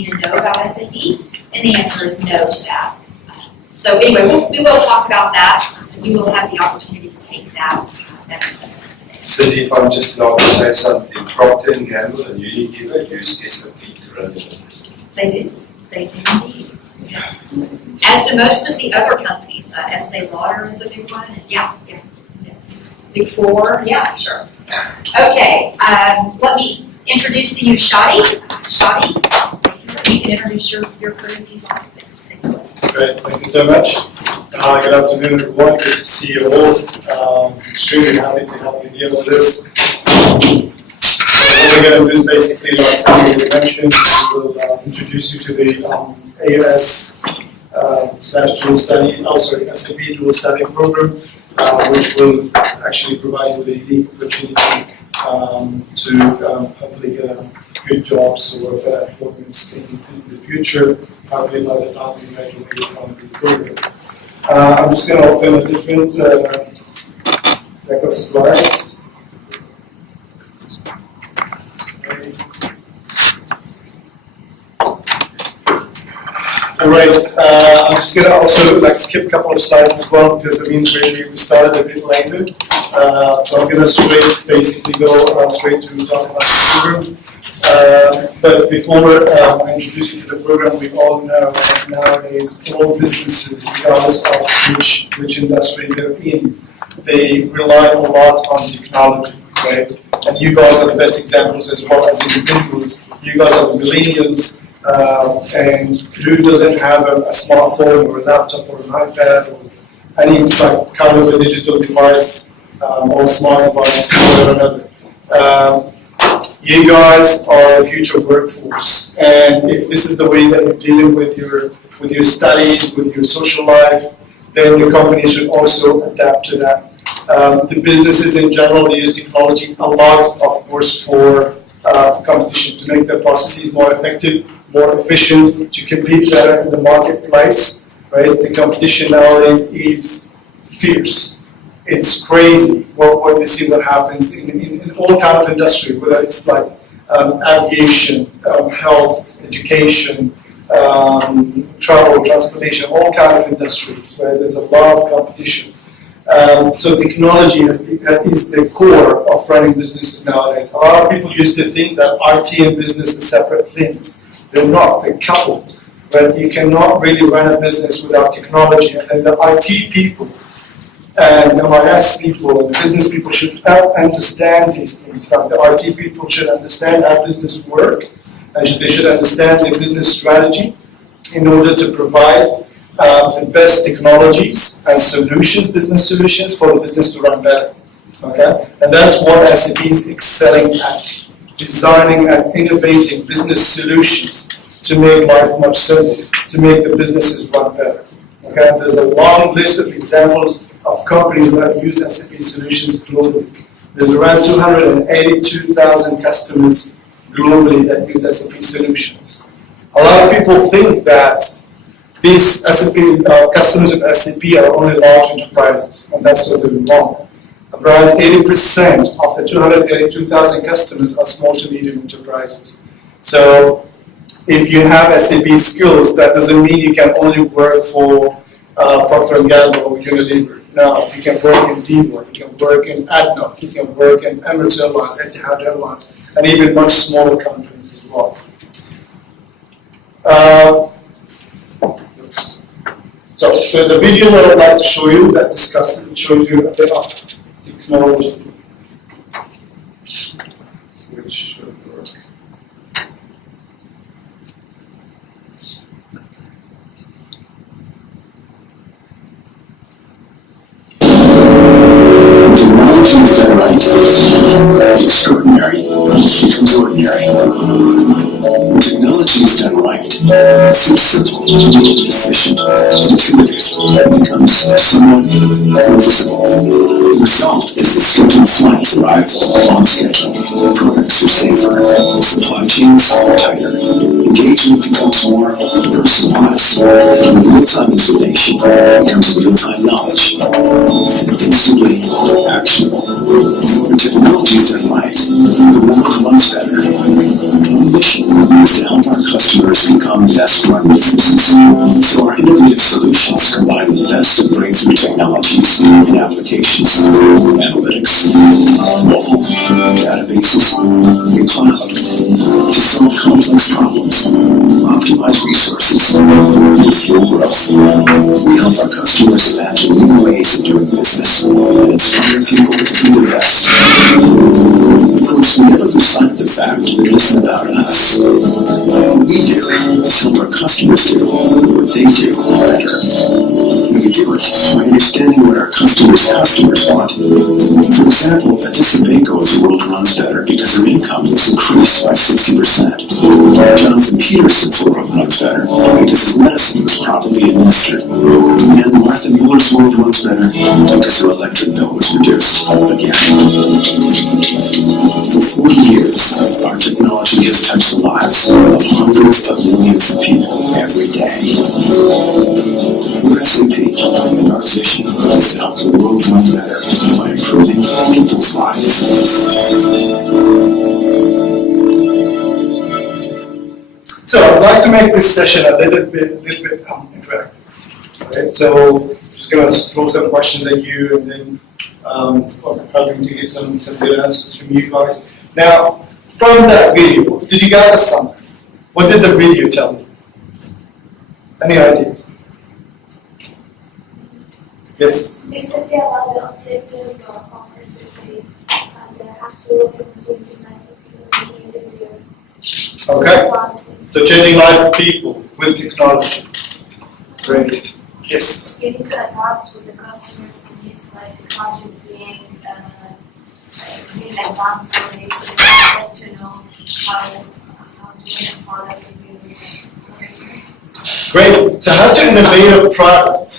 need to know about SAP? And the answer is no to that. So anyway, we will talk about that. You will have the opportunity to take that assessment today. Cindy, if I'm just allowed to say something, Procter & Gamble and Unilever use SAP to run their businesses. They do indeed, yes. As do most of the other companies. Estee Lauder is a big one, and yeah. Big Four, yeah, sure. Okay, let me introduce to you Shadi. Shadi, you can introduce your crew if you'd like. Take a look. Great, thank you so much. Good afternoon, everyone. Good to see you all. Extremely happy to help you deal with this. What we're going to do is basically, like Sandy mentioned, we will introduce you to the AOS dual study, SAP dual study program, which will actually provide you the unique opportunity to hopefully get a good jobs or better employments in the future, hopefully by the time you graduate from the program. I'm just going to open a different deck of slides. Alright, I'm just going to also skip a couple of slides as well because we started a bit later. So I'm going to basically go straight to talk about the program. But before I introduce you to the program, we all know that nowadays all businesses, regardless of which industry they're in, they rely a lot on technology, right? And you guys are the best examples as well as individuals. You guys are the millennials. And who doesn't have a smartphone or a laptop or an iPad or any kind of a digital device or a smart device or another? You guys are the future workforce, and if this is the way that you're dealing with your studies, with your social life, then the company should also adapt to that. The businesses in general, they use technology a lot, of course, for competition, to make their processes more effective, more efficient, to compete better in the marketplace, right? The competition nowadays is fierce. It's crazy what you see what happens in all kind of industry, whether it's like aviation, health, education, travel, transportation, all kind of industries, right? There's a lot of competition. So technology is the core of running businesses nowadays. A lot of people used to think that IT and business are separate things. They're not, they're coupled. But you cannot really run a business without technology. And the IT people and the MIS people and the business people should understand these things. Like the IT people should understand how business work, and they should understand their business strategy in order to provide the best technologies and solutions, business solutions for the business to run better. Okay? And that's what SAP is excelling at. Designing and innovating business solutions to make life much simpler, to make the businesses run better. Okay, there's a long list of examples of companies that use SAP solutions globally. There's around 282,000 customers globally that use SAP solutions. A lot of people think that these SAP customers of SAP are only large enterprises, and that's totally wrong. Around 80% of the 282,000 customers are small to medium enterprises. So if you have SAP skills, that doesn't mean you can only work for Procter & Gamble or Unilever. No, you can work in Deloitte, you can work in ADNOC, you can work in Emirates Airlines, Etihad Airlines, and even much smaller companies as well. So there's a video that I'd like to show you that shows you a bit of technology, which should work. Technology is done right. The extraordinary becomes ordinary. When technology is done right, it's simple, efficient, intuitive, and becomes somewhat invisible. The result is that scheduled flights arrive on schedule, products are safer, supply chains are tighter, engagement becomes more personalized, and real-time information becomes real-time knowledge, and instantly actionable. When technology is done right, the world runs better. Our mission is to help our customers be best-run businesses. So our innovative solutions combine the best of breakthrough technologies and applications, analytics, mobile, databases, and cloud to solve complex problems, optimize resources, and fuel growth. We help our customers imagine new ways of doing business and inspire people to be the best. Of course, we never lose sight of the fact that it isn't about us. What we do is help our customers do what they do better. We do it by understanding what our customers' customers want. For example, at Disabaco's world runs better because her income was increased by 60%. Jonathan Peterson's world runs better because his medicine was properly administered. And Martha Mueller's world runs better because her electric bill was reduced again. For 40 years, our technology has touched the lives of hundreds of millions of people every day. We're SAP, and our vision is to help the world run better by improving people's lives. So I'd like to make this session a little bit interactive. Right? So I'm just going to throw some questions at you, and then hoping to get some good answers from you guys. Now, from that video, did you gather something? What did the video tell you? Any ideas? Yes? Basically about the objective of SAP and the actual changing life of people making it easier. Okay. So changing life of people with technology. Great. Yes? You need to adapt to the customer's needs, like technology is being advanced nowadays, so you get to know how to make a product and deal with customers. Great. So how to innovate a product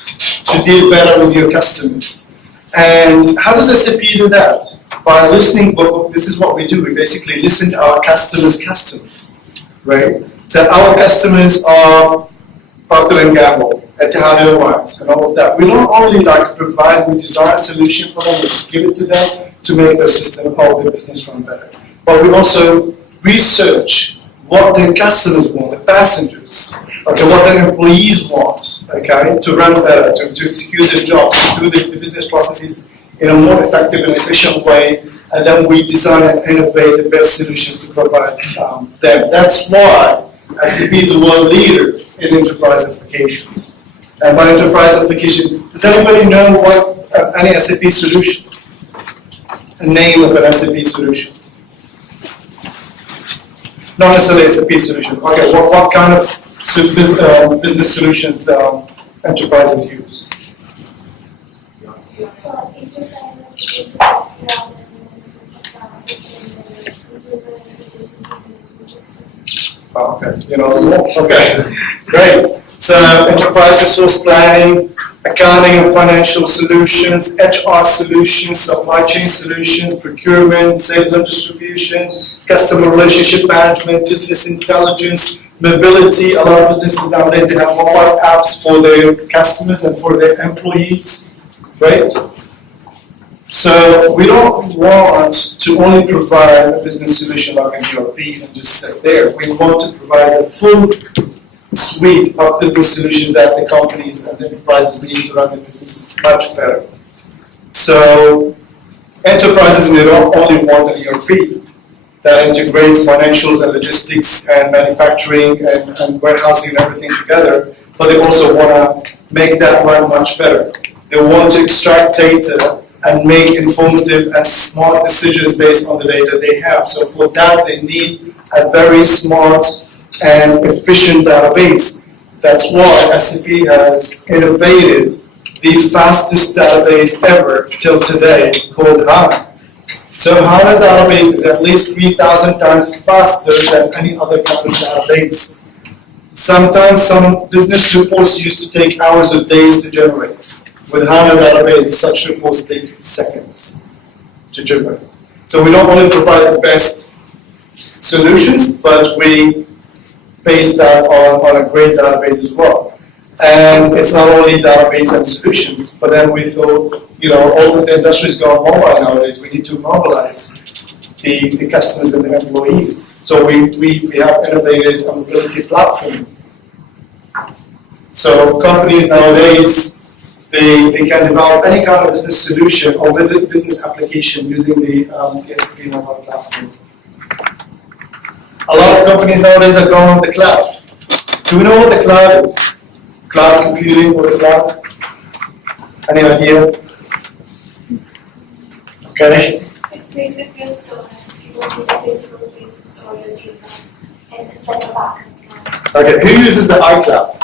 to deal better with your customers. And how does SAP do that? By listening, this is what we do. We basically listen to our customers' customers, right? So our customers are Procter & Gamble, Etihad Airways, and all of that. We don't only we design a solution for them, we just give it to them to make their system or their business run better. But we also research what their customers want, the passengers, okay, what their employees want, okay, to run better, to execute their jobs, to do the business processes in a more effective and efficient way, and then we design and innovate the best solutions to provide them. That's why SAP is a world leader in enterprise applications. And by enterprise application, does anybody know what any SAP solution? A name of an SAP solution? Not necessarily SAP solution. Okay, what kind of business solutions enterprises use? Okay, you know, okay, great. So enterprise resource planning, accounting and financial solutions, HR solutions, supply chain solutions, procurement, sales and distribution, customer relationship management, business intelligence, mobility. A lot of businesses nowadays, they have mobile apps for their customers and for their employees, right? So we don't want to only provide a business solution like an ERP and just sit there. We want to provide a full suite of business solutions that the companies and the enterprises need to run their businesses much better. So enterprises, they don't only want an ERP that integrates financials and logistics and manufacturing and warehousing and everything together, but they also want to make that run much better. They want to extract data and make informative and smart decisions based on the data they have. So for that, they need a very smart and efficient database. That's why SAP has innovated the fastest database ever till today, called HANA. So HANA database is at least 3,000 times faster than any other kind of database. Sometimes some business reports used to take hours or days to generate. With HANA database, such reports take seconds to generate. So we don't only provide the best solutions, but we base that on a great database as well. And it's not only database and solutions, but then we thought, you know, all of the industry is going mobile nowadays. We need to mobilize the customers and the employees. So we have innovated a mobility platform So companies nowadays, they can develop any kind of business solution or business application using the SAP mobile platform. A lot of companies nowadays are going on the cloud. Do we know what the cloud is? Cloud computing or the cloud? Any idea? Okay. It's basically a storage. You want a physical place to store your data and set a backup. Okay, who uses the iCloud?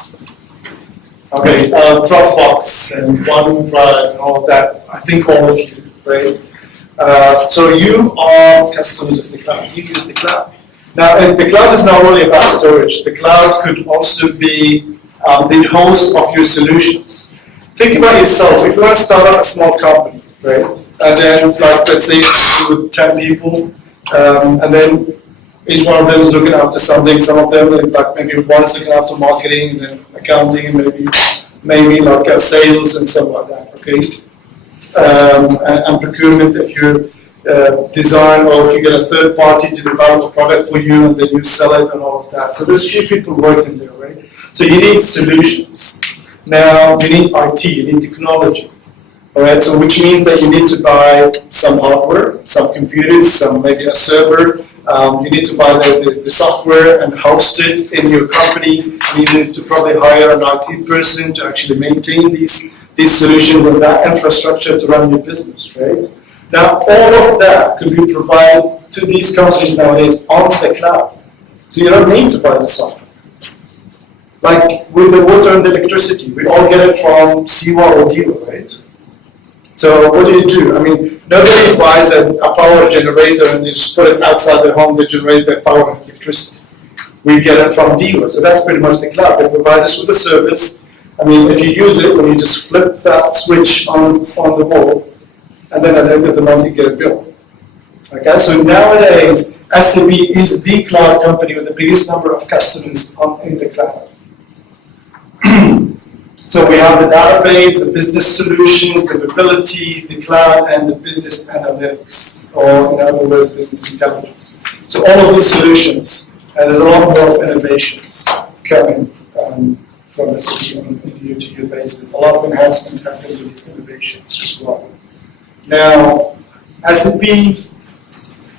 Okay, Dropbox and OneDrive and all of that. I think all of you, right? So you are customers of the cloud. You use the cloud. Now, the cloud is not only about storage. The cloud could also be the host of your solutions. Think about yourself. If you want to start up a small company, right? And then, like, let's say with 10 people, and then each one of them is looking after something. Some of them, like maybe one is looking after marketing, and then accounting, and maybe like sales and stuff like that. Okay, and procurement if you design or if you get a third party to develop a product for you and then you sell it and all of that. So there's few people working there, right? So you need solutions. Now you need IT, you need technology. All right, so which means that you need to buy some hardware, some computers, some maybe a server. You need to buy the software and host it in your company. You need to probably hire an IT person to actually maintain these solutions and that infrastructure to run your business, right? Now, all of that could be provided to these companies nowadays on the cloud. So you don't need to buy the software. Like with the water and the electricity, we all get it from Siwa or Diwa, right? So what do? I mean, nobody buys a power generator and they just put it outside their home to generate their power and electricity. We get it from Diwa, so that's pretty much the cloud. They provide us with a service. I mean, if you use it, when you just flip that switch on the wall, and then at the end of the month you get a bill. Okay, so nowadays, SAP is the cloud company with the biggest number of customers in the cloud. So we have the database, the business solutions, the mobility, the cloud, and the business analytics, or in other words, business intelligence. So all of these solutions, and there's a lot more of innovations coming from SAP on a year-to-year basis. A lot of enhancements happen with these innovations as well. Now, SAP,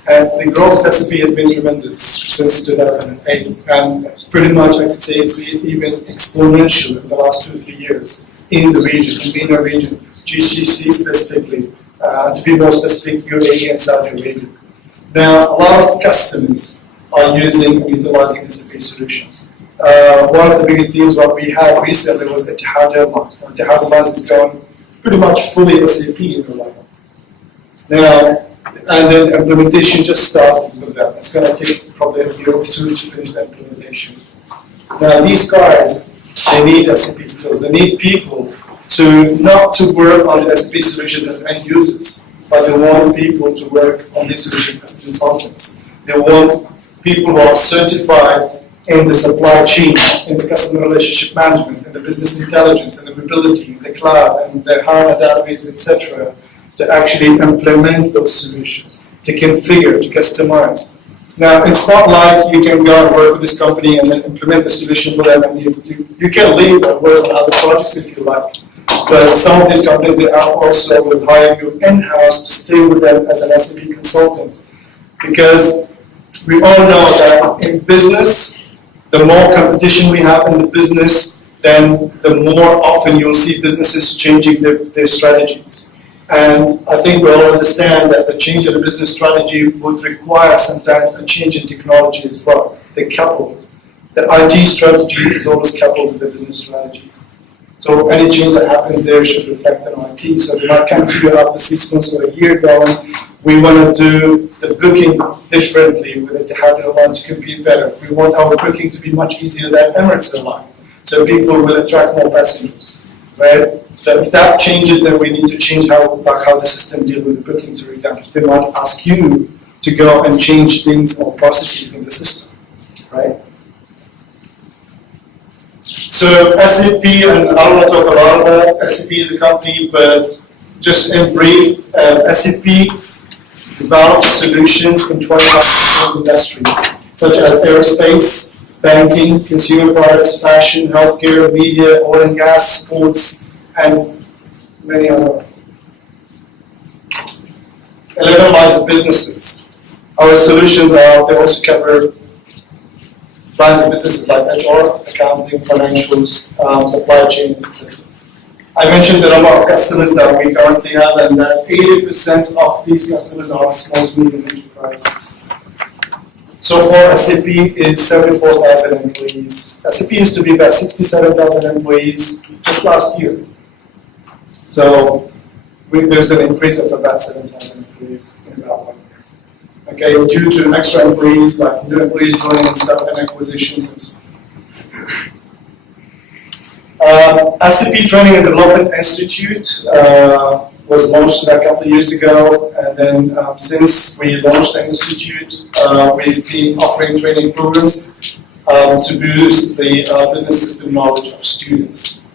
the growth of SAP has been tremendous since 2008, and pretty much I could say it's been even exponential in the last 2 or 3 years in the region, in the MENA region, GCC specifically, to be more specific, UAE and Saudi Arabia. Now, a lot of customers are using and utilizing SAP solutions. One of the biggest deals what we had recently was Etihad Airlines. Now, Etihad Airlines is going pretty much fully SAP in the lineup. Now, and then the implementation just started with them. It's going to take probably a year or two to finish the implementation. Now, these guys, they need SAP skills. They need people not to work on the SAP solutions as end users, but they want people to work on these solutions as consultants. They want people who are certified in the supply chain, in the customer relationship management, in the business intelligence, in the mobility, in the cloud, and the HANA database, etc., to actually implement those solutions, to configure, to customize. Now, it's not like you can go and work for this company and then implement the solution for them, and you can leave and work on other projects if you like. But some of these companies, they also will hire you in-house to stay with them as an SAP consultant. Because we all know that in business, the more competition we have in the business, then the more often you'll see businesses changing their strategies. And I think we all understand that the change in the business strategy would require sometimes a change in technology as well. They're coupled. The IT strategy is always coupled with the business strategy. So any change that happens there should reflect on IT. So they might come to you after 6 months or a year going, we want to do the booking differently with Etihad Airlines to compete better. We want our booking to be much easier than Emirates Airline, so people will attract more passengers, right? So if that changes, then we need to change how the system deals with the bookings, for example. They might ask you to go and change things or processes in the system, right? So SAP, and I don't want to talk a lot about SAP as a company, but just in brief, SAP develops solutions in 25 different industries, such as aerospace, banking, consumer products, fashion, healthcare, media, oil and gas, sports, and many other. 11 lines of businesses. Our solutions they also cover lines of businesses like HR, accounting, financials, supply chain, etc. I mentioned the number of customers that we currently have, and that 80% of these customers are small to medium enterprises. So far, SAP is 74,000 employees. SAP used to be about 67,000 employees just last year. So there's an increase of about 7,000 employees in about 1 year. Okay, due to extra employees, like new employees joining and stuff, and acquisitions and stuff. SAP Training and Development Institute was launched a couple of years ago, and then since we launched the institute, we've been offering training programs to boost the business system knowledge of students.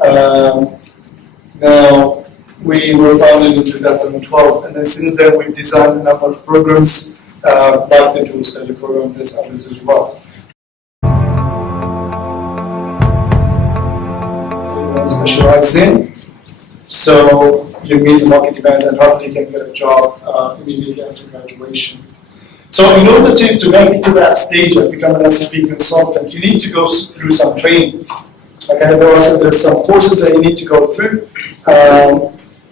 Now, we were founded in 2012, and then since then we've designed a number of programs like the dual study program. There's others as well. Specialize in, so you meet the market demand and hopefully you can get a job immediately after graduation. So in order to make it to that stage and become an SAP consultant, you need to go through some trainings. Okay, there's some courses that you need to go through,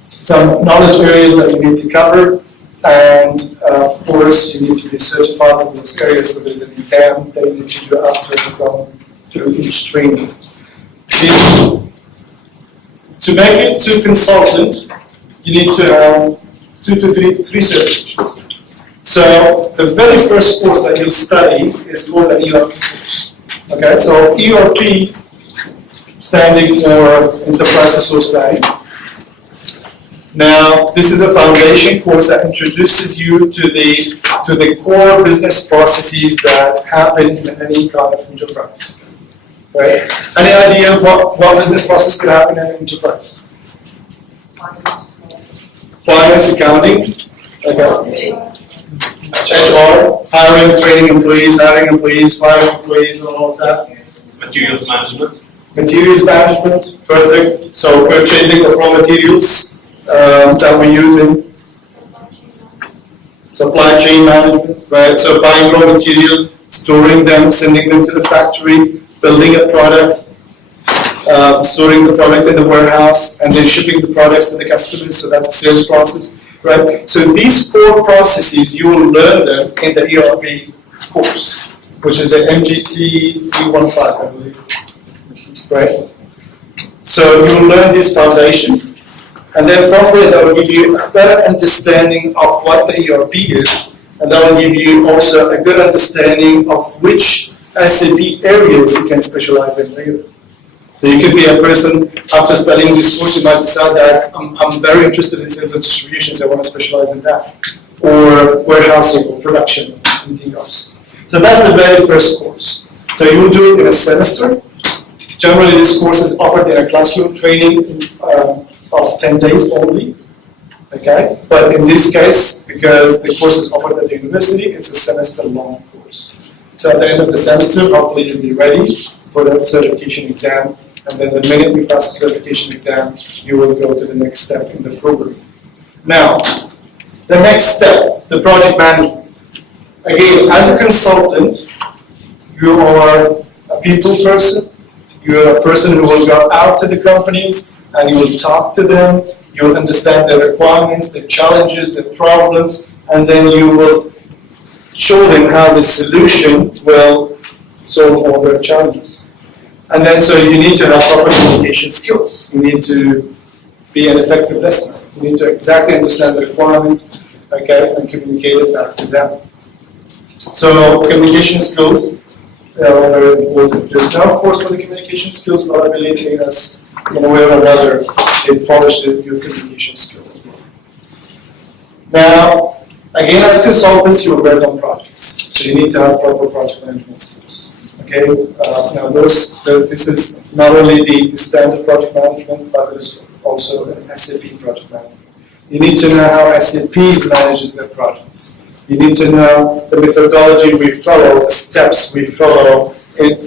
some knowledge areas that you need to cover, and of course you need to be certified in those areas, so there's an exam that you need to do after going through each training. To make it to consultant, you need to have three certifications. So the very first course that you'll study is called an ERP course. Okay, so ERP standing for Enterprise Resource Planning. Now, this is a foundation course that introduces you to the core business processes that happen in any kind of enterprise. Right? Any idea what business process could happen in an enterprise? Finance, accounting, okay. HR, hiring, training employees, hiring employees, firing employees, and all of that. Materials management. Materials management, perfect. So purchasing of raw materials that we use in supply chain management, right? So buying raw material, storing them, sending them to the factory, building a product, storing the product in the warehouse, and then shipping the products to the customers, so that's a sales process, right? So these core processes, you will learn them in the ERP course, which is the MGT 315, I believe, right? So you will learn this foundation, and then from there, that will give you a better understanding of what the ERP is, and that will give you also a good understanding of which SAP areas you can specialize in later. So you could be a person, after studying this course, you might decide that I'm very interested in sales and distribution, so I want to specialize in that. Or warehousing or production, anything else. So that's the very first course. So you will do it in a semester. Generally, this course is offered in a classroom training of 10 days only. Okay? But in this case, because the course is offered at the university, it's a semester-long course. So at the end of the semester, hopefully you'll be ready for the certification exam, and then the minute you pass the certification exam, you will go to the next step in the program. Now, the next step, the project management. Again, as a consultant, you are a people person, you are a person who will go out to the companies and you will talk to them, you will understand their requirements, their challenges, their problems, and then you will show them how the solution will solve all their challenges. And then so you need to have proper communication skills. You need to be an effective listener. You need to exactly understand the requirement, okay, and communicate it back to them. So communication skills are very important. There's no course for the communication skills, but I believe it has, in a way or another, they polished your communication skills as well. Now, again, as consultants, you will work on projects, so you need to have proper project management skills. Okay. Now, this is not only the standard project management, but there's also an SAP project management. You need to know how SAP manages their projects. You need to know the methodology we follow, the steps we follow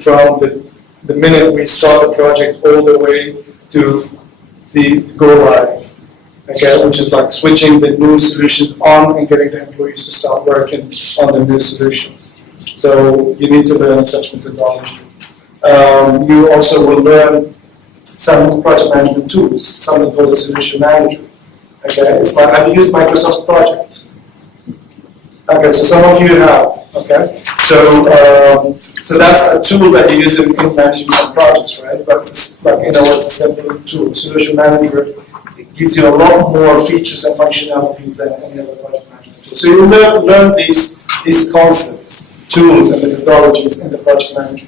from the minute we start the project all the way to the go live. Okay, which is like switching the new solutions on and getting the employees to start working on the new solutions. So you need to learn such methodology. You also will learn some project management tools, something called a solution manager. Okay, it's like, have you used Microsoft Project? Okay, so some of you have, okay? So that's a tool that you use in managing some projects, right? But it's like, it's a simple tool. Solution Manager, it gives you a lot more features and functionalities than any other project management tool. So you learn these concepts, tools and methodologies in the project manager.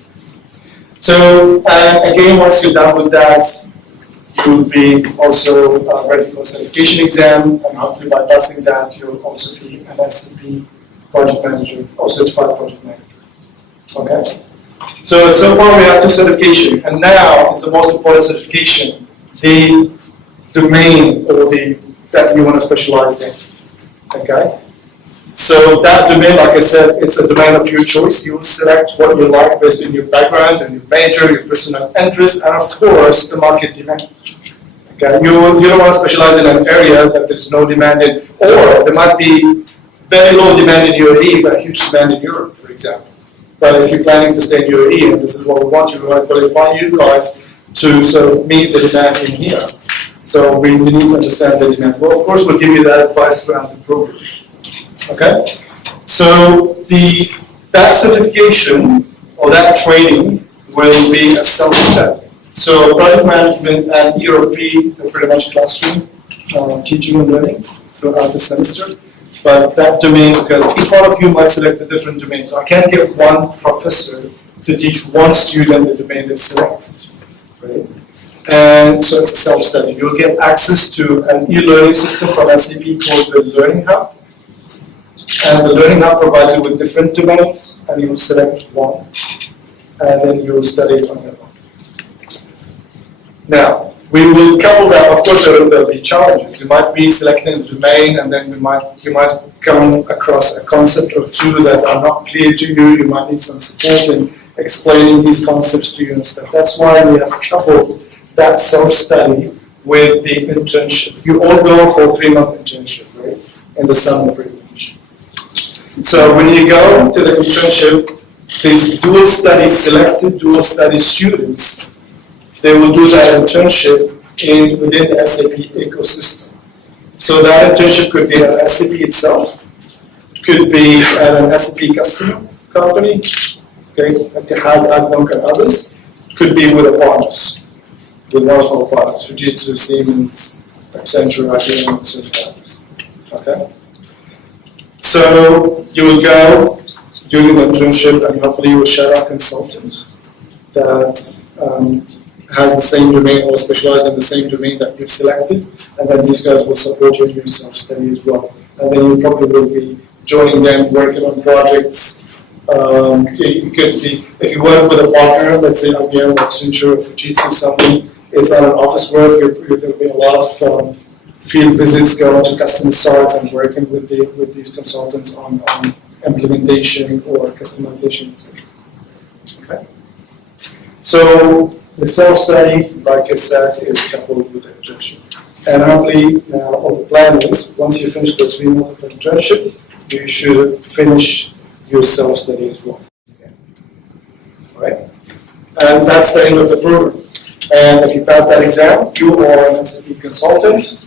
So again, once you're done with that, you'll be also ready for a certification exam, and hopefully by passing that, you'll also be an SAP project manager or certified project manager. Okay? So far we have 2 certifications, and now is the most important certification, the domain or that you want to specialize in. Okay? So that domain, like I said, it's a domain of your choice. You will select what you like based on your background and your major, your personal interest, and of course, the market demand. Okay? You don't want to specialize in an area that there's no demand in, or there might be very low demand in UAE, but huge demand in Europe, for example. But if you're planning to stay in UAE, and this is what we want to qualify you guys to sort of meet the demand in here. So we need to understand the demand. Well, of course, we'll give you that advice throughout the program. Okay? So that certification or that training will be a self-study. So project management and ERP are pretty much classroom teaching and learning throughout the semester. But that domain, because each one of you might select a different domain. So I can't get one professor to teach one student the domain they've selected, right? And so it's a self-study. You'll get access to an e-learning system from SAP called the Learning Hub. And the Learning Hub provides you with different domains, and you will select one, and then you will study it on your own. Now, we will couple that. Of course, there will be challenges. You might be selecting a domain, and then you might come across a concept or two that are not clear to you. You might need some support in explaining these concepts to you and stuff. That's why we have coupled that self-study with the internship. You all go for a 3-month internship, right? In the summer, pretty much. So when you go to the internship, these selected dual study students, they will do that internship within the SAP ecosystem. So that internship could be at SAP itself, could be at an SAP customer company, okay, Etihad, ADNOC, and others. Could be with a partners, with one of our partners, Fujitsu, Siemens, Accenture, IBM, and certain others. Okay. So you will go during the internship, and hopefully you will share a consultant that has the same domain or specialized in the same domain that you've selected, and then these guys will support your new self-study as well. And then you probably will be joining them, working on projects. It could be, if you work with a partner, let's say IBM, Accenture, Fujitsu, something, it's on an office work, there'll be a lot of field visits, going to customer sites and working with these consultants on implementation or customization, etc. Okay. So the self-study, like I said, is coupled with the internship. And hopefully, what the plan is, once you finish the 3 months of internship, you should finish your self-study as well. Right? And that's the end of the program. And if you pass that exam, you are an SAP consultant,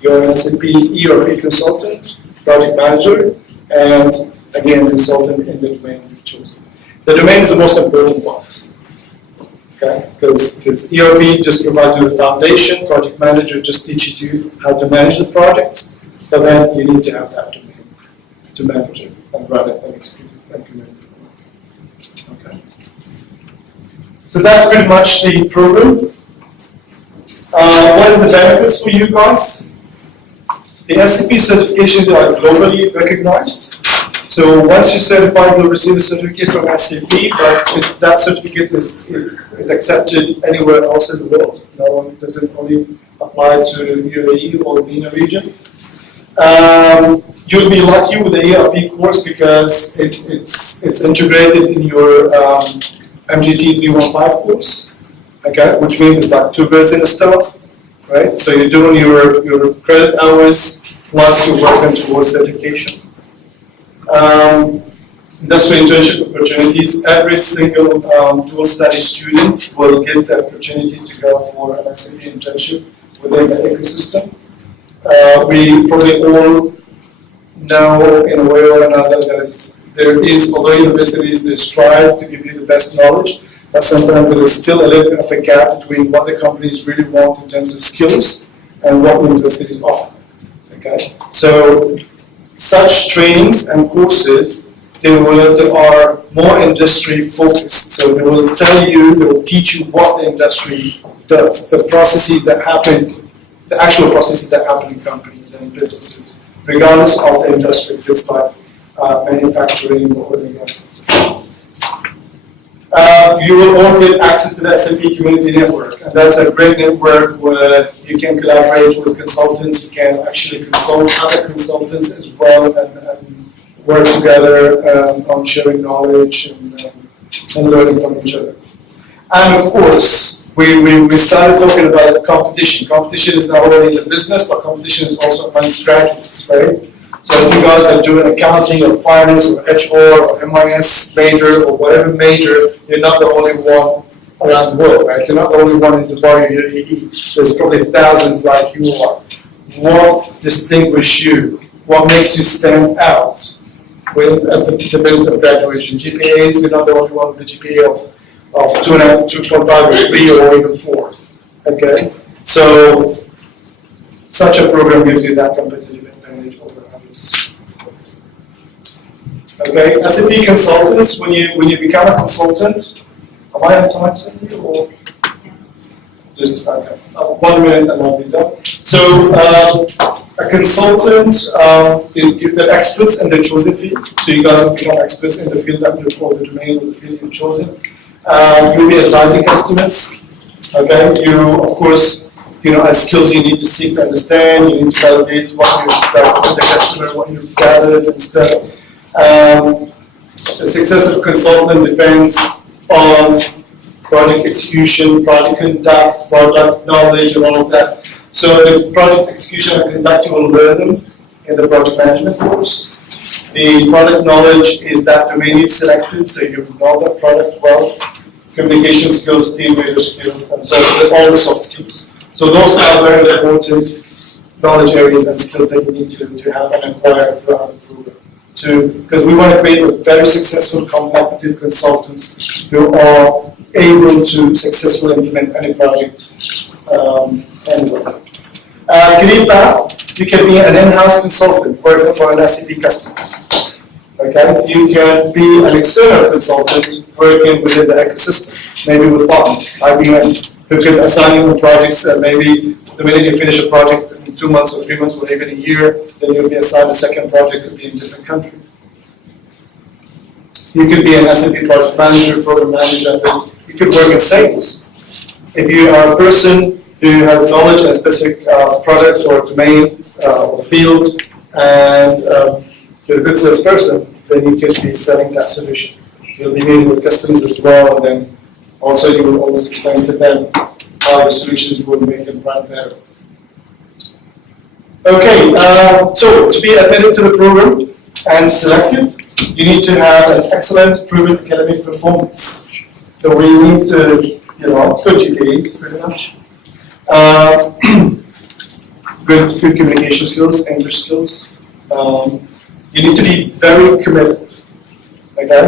you're an SAP ERP consultant, project manager, and again, consultant in the domain you've chosen. The domain is the most important part. Okay, because ERP just provides you the foundation, project manager just teaches you how to manage the projects, but then you need to have that domain to manage it and run it and implement it. Okay. So that's pretty much the program. What is the benefits for you guys? The SAP certifications are globally recognized. So once you're certified, you'll receive a certificate from SAP, but that certificate is accepted anywhere else in the world. No, does it only apply to UAE or MENA region. You'll be lucky with the ERP course because it's integrated in your MGT 315 course, okay? Which means it's like two birds in a stone, right? So you're doing your credit hours plus you're working towards certification. Industry internship opportunities. Every single dual study student will get the opportunity to go for an SAP internship within the ecosystem. We probably all know in a way or another there is, although universities they strive to give you the best knowledge, but sometimes there is still a little bit of a gap between what the companies really want in terms of skills and what universities offer. Okay, so such trainings and courses they are more industry focused. So they will tell you, they will teach you what the industry does, the processes that happen, the actual processes that happen in companies and businesses, regardless of the industry, just like manufacturing or oil and gas. You will all get access to the SAP Community Network, and that's a great network where you can collaborate with consultants, you can actually consult other consultants as well, and work together on sharing knowledge and learning from each other. And of course, we started talking about competition. Competition is not only in the business, but competition is also amongst graduates, right? So if you guys are doing accounting or finance or HR or MIS major or whatever major, you're not the only one around the world, right? You're not the only one in Dubai or UAE. There's probably thousands like you are. What distinguishes you? What makes you stand out at the minute of graduation? GPAs, you're not the only one with the GPA of 2.5 or 3 or even 4. Okay? So such a program gives you that competitive advantage over others. Okay, SAP consultants, when you become a consultant, am I on time, Cindy, or just okay? 1 minute and I'll be done. So a consultant, they're experts in their chosen field. So you guys will become experts in the field that you've or the domain or the field you've chosen. You'll be advising customers. Okay, you of course as skills you need to seek to understand. You need to validate what you've done with the customer, what you've gathered and stuff. The success of a consultant depends on project execution, project conduct, product knowledge, and all of that. So the project execution and conduct, you will learn them in the project management course. The product knowledge is that domain you've selected, so you know that product well. Communication skills, team leader skills, and so all the soft skills. So those are very important knowledge areas and skills that you need to have and acquire throughout the program. Because we want to create a very successful, competitive consultants who are able to successfully implement any project anywhere. Career path, you can be an in-house consultant working for an SAP customer. Okay, you can be an external consultant working within the ecosystem, maybe with partners, IBM, who can assign you projects. Maybe the minute you finish a project in 2 months or 3 months or even a year, then you'll be assigned a second project, could be in a different country. You could be an SAP project manager, program manager. You could work in sales. If you are a person who has knowledge in a specific product or domain or field, and you're a good salesperson, then you can be selling that solution. So you'll be meeting with customers as well, and then also you will always explain to them how the solutions will make them run better. Okay, so to be admitted to the program and selected, you need to have an excellent proven academic performance. So we need to, good GPAs pretty much. Good communication skills, English skills. You need to be very committed. Okay.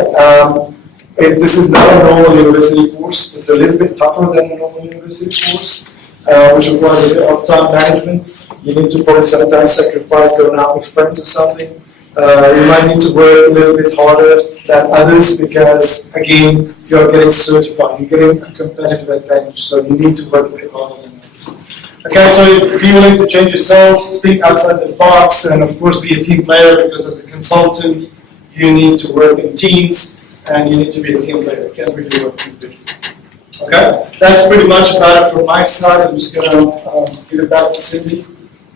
This is not a normal university course. It's a little bit tougher than a normal university course, which requires a bit of time management. You need to probably sometimes sacrifice going out with friends or something. You might need to work a little bit harder than others because, again, you're getting certified. You're getting a competitive advantage, so you need to work a bit harder than others. Okay, so be willing to change yourself, think outside the box, and of course be a team player because as a consultant, you need to work in teams and you need to be a team player. You can't really work individually. Okay, that's pretty much about it from my side. I'm just going to give it back to Cindy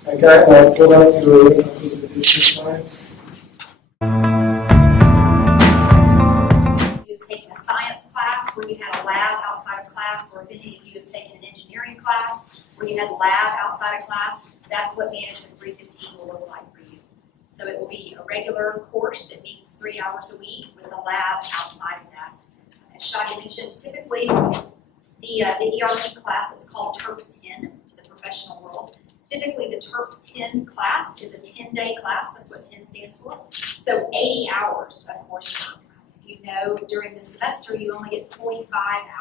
and pull up your presentation slides. You've taken a science class where you had a lab outside of class, or if any of you have taken an engineering class where you had a lab outside of class, that's what Management 315 will look like for you. So it will be a regular course that meets 3 hours a week with a lab outside of that. As Shadi mentioned, typically the ERP class is called TERP 10 to the professional world. Typically the TERP 10 class is a 10-day class, that's what 10 stands for. So 80 hours of coursework. If you know during the semester you only get 45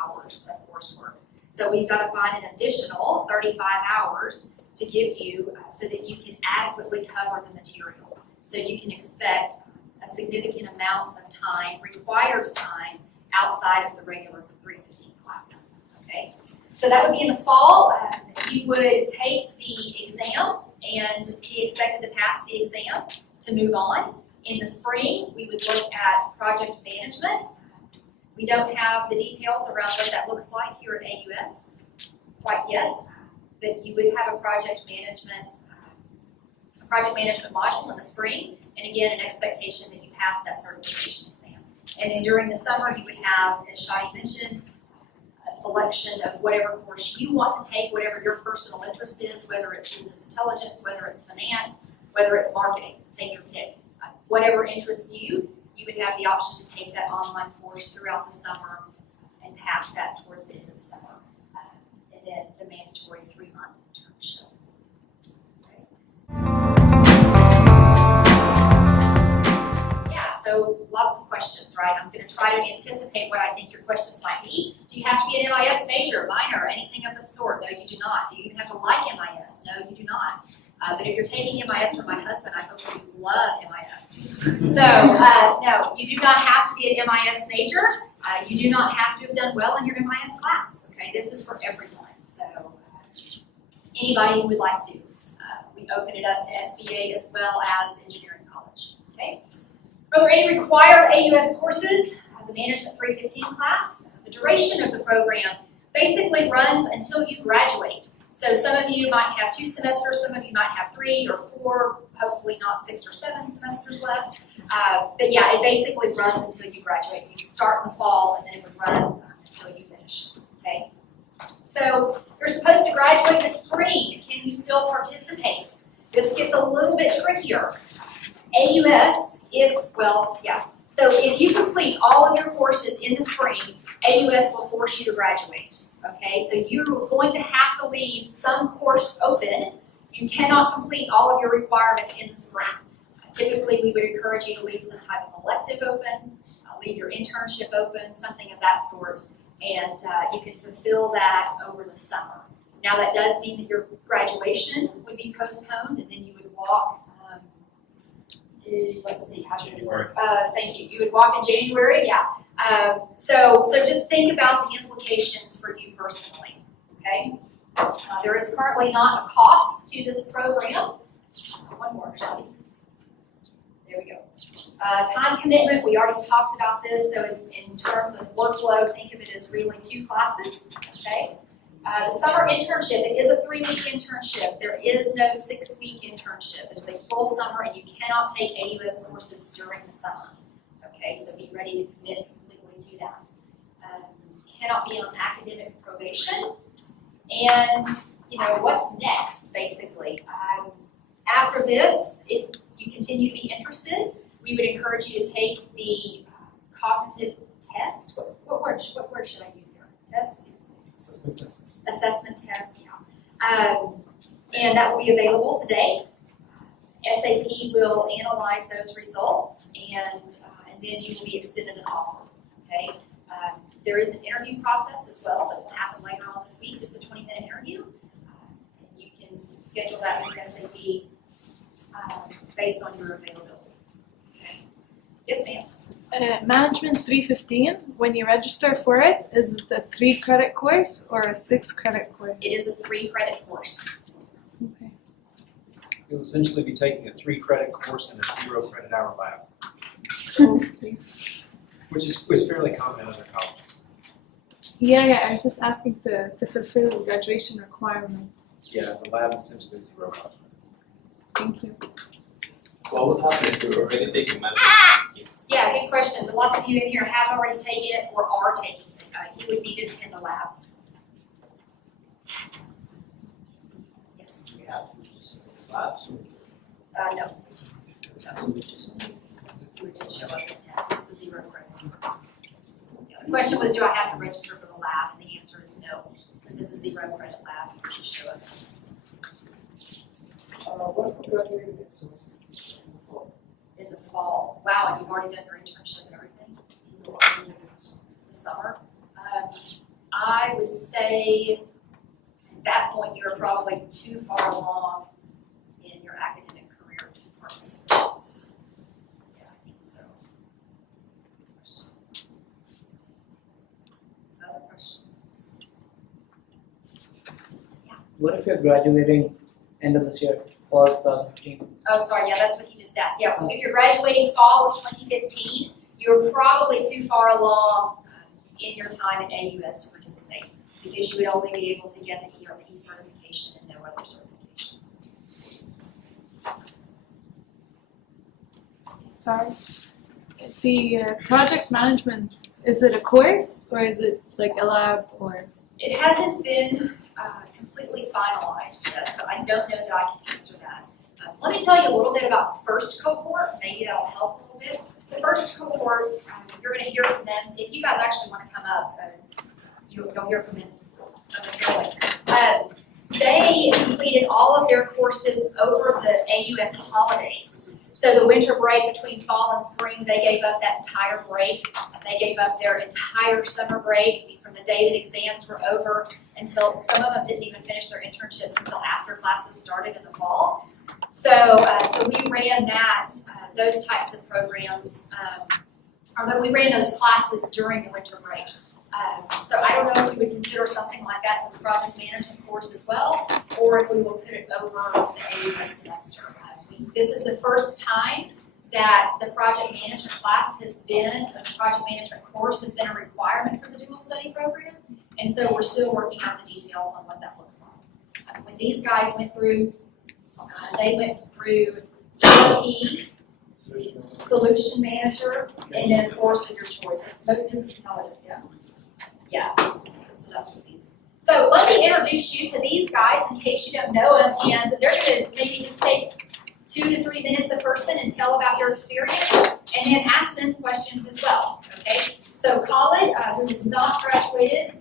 hours of coursework. So we've got to find an additional 35 hours to give you so that you can adequately cover the material. So you can expect a significant amount of time, required time, outside of the regular 315 class, okay? So that would be in the fall. You would take the exam and be expected to pass the exam to move on. In the spring, we would look at project management. We don't have the details around what that looks like here at AUS quite yet, but you would have a project management module in the spring, and again, an expectation that you pass that certification exam. And then during the summer, you would have, as Shadi mentioned, a selection of whatever course you want to take, whatever your personal interest is, whether it's business intelligence, whether it's finance, whether it's marketing, take your pick. Whatever interests you, you would have the option to take that online course throughout the summer and pass that towards the end of the summer. And then the mandatory 3-month internship. Okay. Yeah, so lots of questions, right? I'm going to try to anticipate what I think your questions might be. Do you have to be an MIS major, minor, anything of the sort? No, you do not. Do you even have to like MIS? No, you do not. But if you're taking MIS from my husband, I hope you love MIS. So, no, you do not have to be an MIS major. You do not have to have done well in your MIS class, okay? This is for everyone. So, anybody who would like to. We open it up to SBA as well as engineering college, okay? Are there any required AUS courses? The Management 315 class. The duration of the program basically runs until you graduate. So some of you might have 2 semesters, some of you might have 3 or 4, hopefully not 6 or 7 semesters left. But yeah, it basically runs until you graduate. You start in the fall and then it would run until you finish, okay? So you're supposed to graduate this spring. Can you still participate? This gets a little bit trickier. AUS, so if you complete all of your courses in the spring, AUS will force you to graduate. Okay, so you're going to have to leave some course open. You cannot complete all of your requirements in the spring. Typically, we would encourage you to leave some type of elective open, leave your internship open, something of that sort, and you can fulfill that over the summer. Now, that does mean that your graduation would be postponed, and then you would walk, let's see, how do you thank you. You would walk in January, yeah. So just think about the implications for you personally, okay? There is currently not a cost to this program. One more, Shadi. There we go. Time commitment, we already talked about this, so in terms of workload, think of it as really 2 classes, okay? The summer internship, it is a 3-week internship. There is no 6-week internship. It is a full summer, and you cannot take AUS courses during the summer, okay? So be ready to commit completely to that. Cannot be on academic probation. And, what's next, basically? After this, if you continue to be interested, we would encourage you to take the cognitive test. What word should I use there? Test? Assessment tests. Assessment test, yeah. And that will be available today. SAP will analyze those results, and then you will be extended an offer, okay? There is an interview process as well that will happen later on this week, just a 20-minute interview. And you can schedule that with SAP based on your availability. Okay. Yes, ma'am. Management 315, when you register for it, is it a 3-credit course or a 6-credit course? It is a 3-credit course. Okay. You'll essentially be taking a 3-credit course and a 0-credit-hour lab, Okay. which is fairly common in other colleges. Yeah, I was just asking to fulfill the graduation requirement. Yeah, the lab is essentially 0 hours. Thank you. What would happen if you're already taking management? Yeah, good question. Lots of you in here have already taken it or are taking it. You would need to attend the labs. Yes. We have to just labs. No. You would just show up at the test. It's a 0 credit. Yeah, the question was, do I have to register for the lab? And the answer is no. Since it's a 0 credit lab, you just show up. What for graduating next semester? In the fall. Wow, and you've already done your internship and everything? The summer? I would say at that point you're probably too far along in your academic career to participate. Yeah, I think so. Other questions? What if you're graduating end of this year, fall 2015? Oh, sorry, yeah, that's what he just asked. Yeah, if you're graduating fall of 2015, you're probably too far along in your time at AUS to participate, because you would only be able to get the ERP certification and no other certification. Sorry. The project management, is it a course or is it like a lab or? It hasn't been completely finalized yet, so I don't know that I can answer that. Let me tell you a little bit about the first cohort, maybe that'll help a little bit. The first cohort, you're going to hear from them. If you guys actually want to come up, you'll hear from them momentarily. They completed all of their courses over the AUS holidays. So the winter break between fall and spring, they gave up that entire break. They gave up their entire summer break from the day that exams were over until some of them didn't even finish their internships until after classes started in the fall. So we ran those types of programs, or that we ran those classes during the winter break. So I don't know if we would consider something like that for the project management course as well, or if we will put it over the AUS semester. This is the first time that the project management class has been, the project management course has been a requirement for the dual study program, and so we're still working out the details on what that looks like. When these guys went through, they went through ERP, Solution Manager, and then of course of your choice, business intelligence, yeah. Yeah, so that's what these. So let me introduce you to these guys in case you don't know them, and they're going to maybe just take 2 to 3 minutes a person and tell about your experience, and then ask them questions as well, okay? So Khalid, who has not graduated,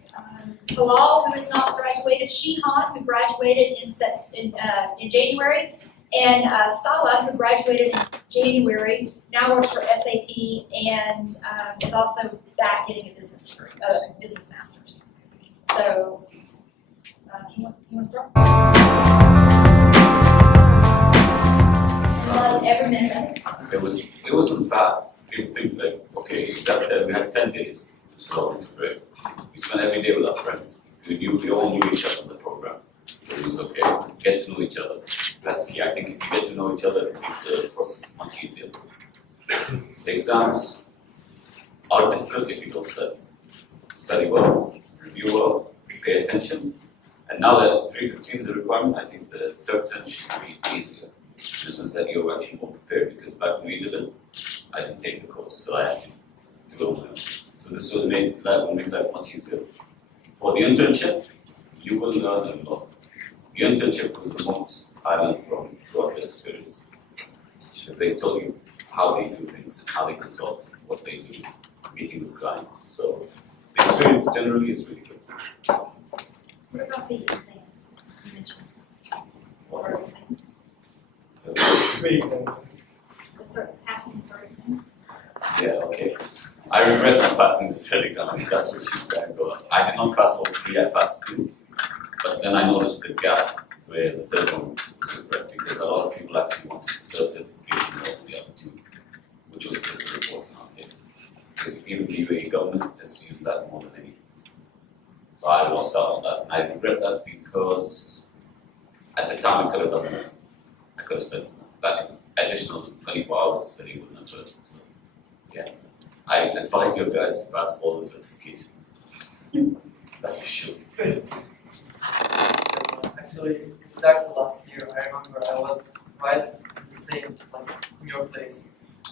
Talal, who has not graduated, Shihan, who graduated in January, and Salah, who graduated in January, now works for SAP and is also back getting a business degree, business master's. So, you want to start? Every minute. It wasn't bad. People think like, okay, we had 10 days to go into break. We spent every day with our friends. We all knew each other in the program. So it was okay. Get to know each other. That's key. I think if you get to know each other, it makes the process much easier. The exams are difficult if you don't study well, review well, pay attention. And now that 315 is a requirement, I think the third 10 should be easier. In the sense that you're actually more prepared, because back when we did it, I didn't take the course, so I had to go learn. So this will make life much easier. For the internship, you will learn a lot. The internship was the most I learned from throughout the experience. They told you how they do things and how they consult, what they do, meeting with clients. So the experience generally is really good. What about the exams you mentioned? What are exams? Passing the third exam? Yeah, okay. I regret not passing the third exam. I think that's where she's going to go. I did not pass all 3, I passed 2. But then I noticed the gap where the third one was regret, because a lot of people actually wanted the third certification over the other 2, which was just a report in our case. Because even the UAE government has used that more than anything. So I lost out on that. And I regret that because at the time I could have done more. I could have studied that additional 24 hours of study wouldn't have hurt. So, yeah. I advise you guys to pass all the certifications. That's for sure. Actually, exactly last year, I remember I was right in the same, like in your place.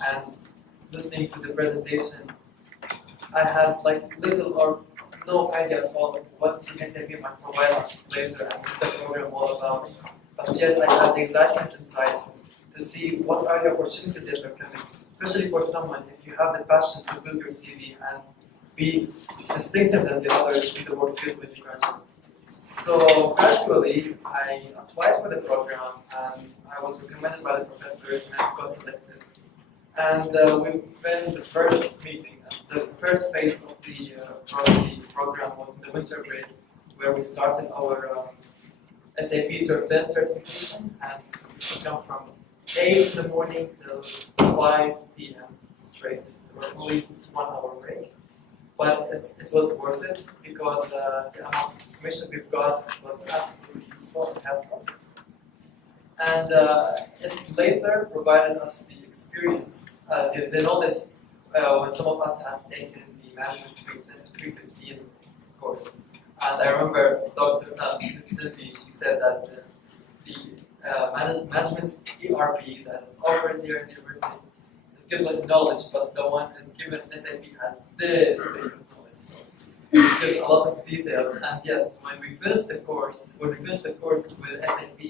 And listening to the presentation, I had like little or no idea at all what the SAP might provide us later and what the program all about. But yet I had the excitement inside to see what are the opportunities that are coming, especially for someone if you have the passion to build your CV and be distinctive than the others in the work field when you graduate. So gradually, I applied for the program and I was recommended by the professors and got selected. And we've been the first meeting, the first phase of the program was the winter break, where we started our SAP Term 10 certification, and it would come from 8 in the morning till 5 p.m. straight. There was only 1 hour break. But it was worth it because the amount of information we've got was absolutely useful and helpful. And it later provided us the experience, the knowledge when some of us has taken the Management 315 course. And I remember Dr. Ms. Cindy, she said that the Management ERP that is offered here in the university gives like knowledge, but the one is given SAP has this big of knowledge. So it gives a lot of details. And yes, when we finished the course with SAP,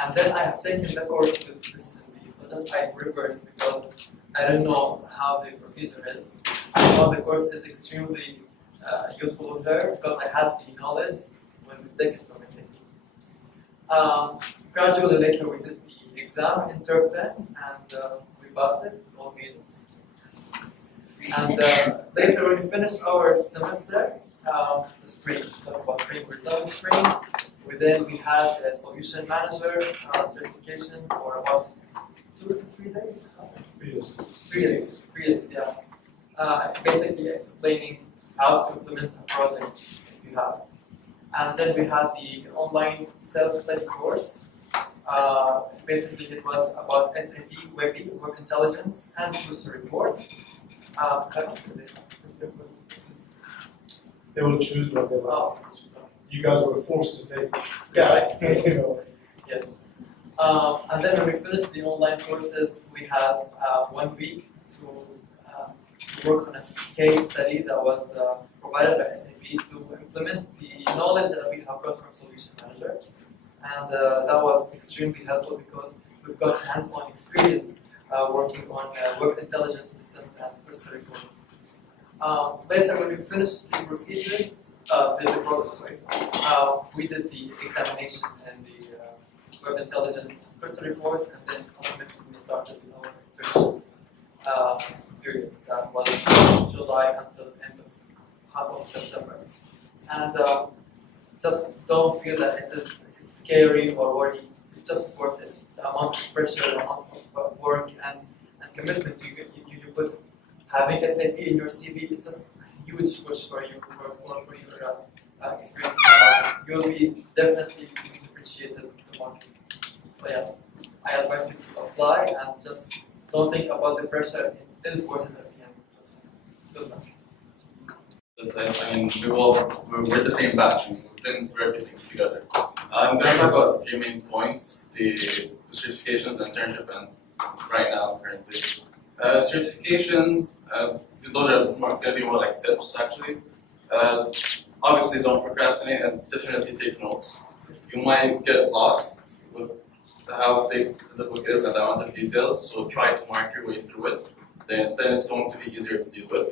and then I have taken the course with Ms. Cindy. So just I reversed because I don't know how the procedure is. I thought the course is extremely useful with her because I had the knowledge when we take it from SAP. Gradually later we did the exam in Term 10 and we passed it, all made it. And later when we finished our semester, the spring, talk about spring, we're done with spring. We had a solution manager certification for about 2 to 3 days. 3 days. 3 days, yeah. Basically explaining how to implement a project if you have. And then we had the online self-study course. Basically, it was about SAP, Web Intelligence, and User Reports. They will choose what they like. You guys were forced to take it. Yes. And then when we finished the online courses, we had 1 week to work on a case study that was provided by SAP to implement the knowledge that we have got from Solution Manager. And that was extremely helpful because we've got hands-on experience working on web intelligence systems and user reports. Later, when we finished the procedures, the progress, we did the examination and the web intelligence user report, and then ultimately we started our internship period that was July until end of half of September. And just don't feel that it's scary or worry. It's just worth it. The amount of pressure, the amount of work and commitment you put. Having SAP in your CV is just a huge push for you for your experience in the market. You'll be definitely appreciated in the market. So yeah, I advise you to apply and just don't think about the pressure. It is worth it at the end. Just good luck. I mean, we're the same batch. We've been through everything together. I'm going to talk about 3 main points: the certifications, the internship, and right now currently. Certifications, those are going to be more like tips actually. Obviously, don't procrastinate and definitely take notes. You might get lost with how big the book is and the amount of details, so try to mark your way through it. Then it's going to be easier to deal with.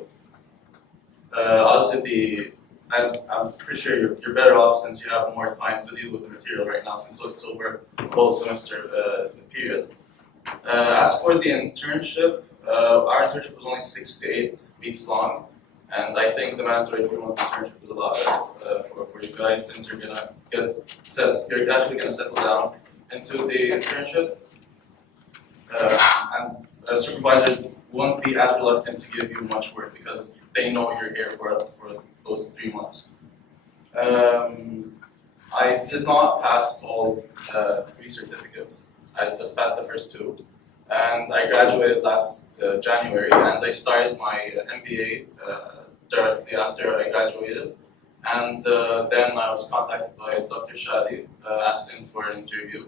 Obviously, I'm pretty sure you're better off since you have more time to deal with the material right now, since it's over the whole semester period. As for the internship, our internship was only 6 to 8 weeks long, and I think the mandatory 4-month internship is a lot better for you guys, since you're actually gonna settle down into the internship, and a supervisor won't be as reluctant to give you much work because they know you're here for those 3 months. I did not pass all 3 certificates. I just passed the first 2. And I graduated last January, and I started my MBA directly after I graduated. And then I was contacted by Dr. Shadi, asking for an interview.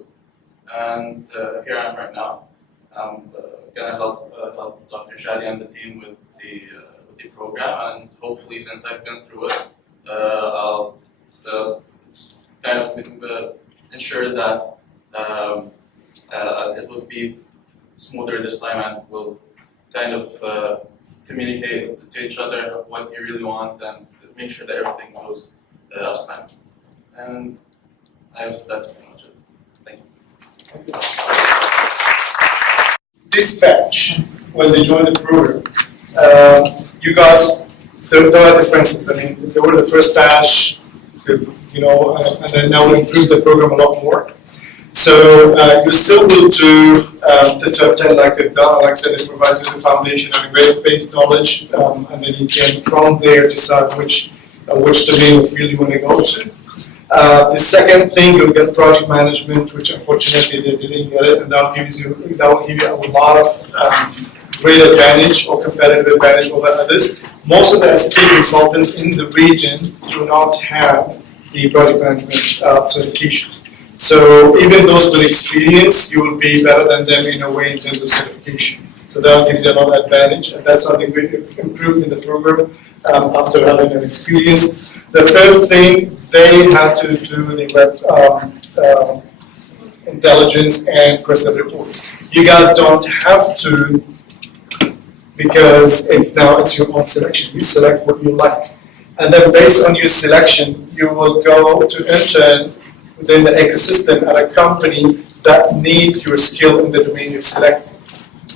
and here I am right now. I'm gonna help Dr. Shadi and the team with the program, and hopefully, since I've been through it, I'll kind of ensure that it will be smoother this time, and we'll kind of communicate to each other what you really want and make sure that everything goes as planned. And that's pretty much it. Thank you. This batch, when they joined the program, you guys, there are differences. I mean, they were the first batch, and then now we improved the program a lot more. So you still will do the top 10 like they've done. Like I said, it provides you the foundation and a great base knowledge, and then you can from there decide which domain or field you want to go to. The second thing, you'll get project management, which unfortunately they didn't get it, and that will give you a lot of great advantage or competitive advantage over others. Most of the SAP consultants in the region do not have the project management certification. So even those with experience, you will be better than them in a way in terms of certification. So that gives you another advantage, and that's something we improved in the program after having an experience. The third thing, they had to do the web intelligence and Crescent reports. You guys don't have to, because it's your own selection. You select what you like, and then based on your selection, you will go to intern within the ecosystem at a company that need your skill in the domain you've selected.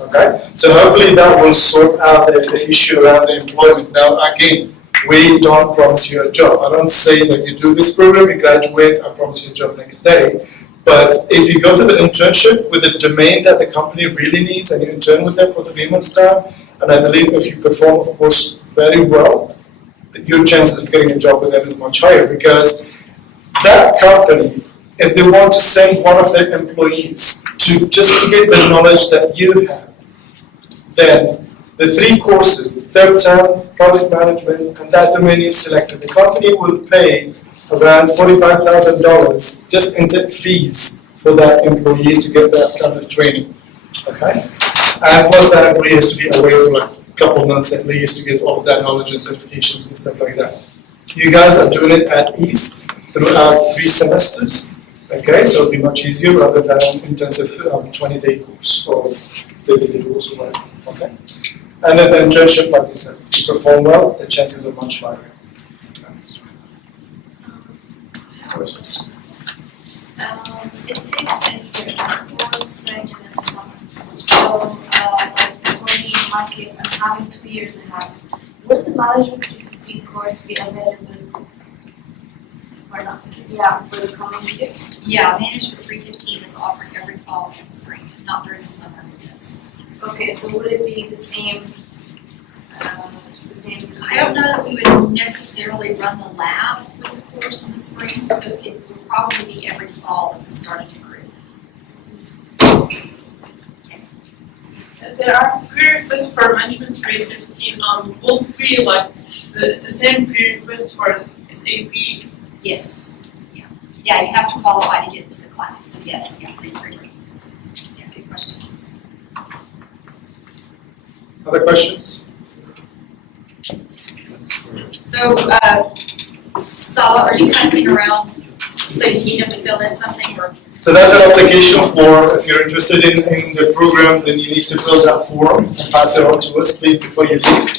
Okay, so hopefully that will sort out the issue around the employment. Now again, we don't promise you a job. I don't say that you do this program, you graduate, I promise you a job next day. But if you go to the internship with a domain that the company really needs and you intern with them for 3 months' time, and I believe if you perform, of course, very well, your chances of getting a job with them is much higher, because that company, if they want to send one of their employees to get the knowledge that you have, then the 3 courses, third term, project management, and that domain you've selected, the company will pay around $45,000 just in tip fees for that employee to get that kind of training. Okay? And plus that employee has to be away for like a couple months at least to get all of that knowledge and certifications and stuff like that. You guys are doing it at ease throughout 3 semesters. Okay, so it'll be much easier rather than an intensive 20-day course or 30-day course or whatever. Okay? And then the internship, like I said, if you perform well, the chances are much higher. Questions? It takes a year for spring and then summer. So, like for me, in my case, I'm having 2 years ahead. Will the management 315 course be available for us? Yeah, for the coming year? Yeah, Management 315 is offered every fall and spring, not during the summer. Yes. Okay, so would it be the same? I don't know that we would necessarily run the lab with the course in the spring, so it would probably be every fall as we started to group. There are prerequisites for Management 315. Will it be like the same prerequisites for SAP? Yes. Yeah, you have to qualify to get into the class. So yes, same prerequisites. Yeah, good question. Other questions? So, Sala, are you passing around so you need them to fill in something or? So that's an application form. If you're interested in the program, then you need to fill that form and pass it on to us, please, before you leave.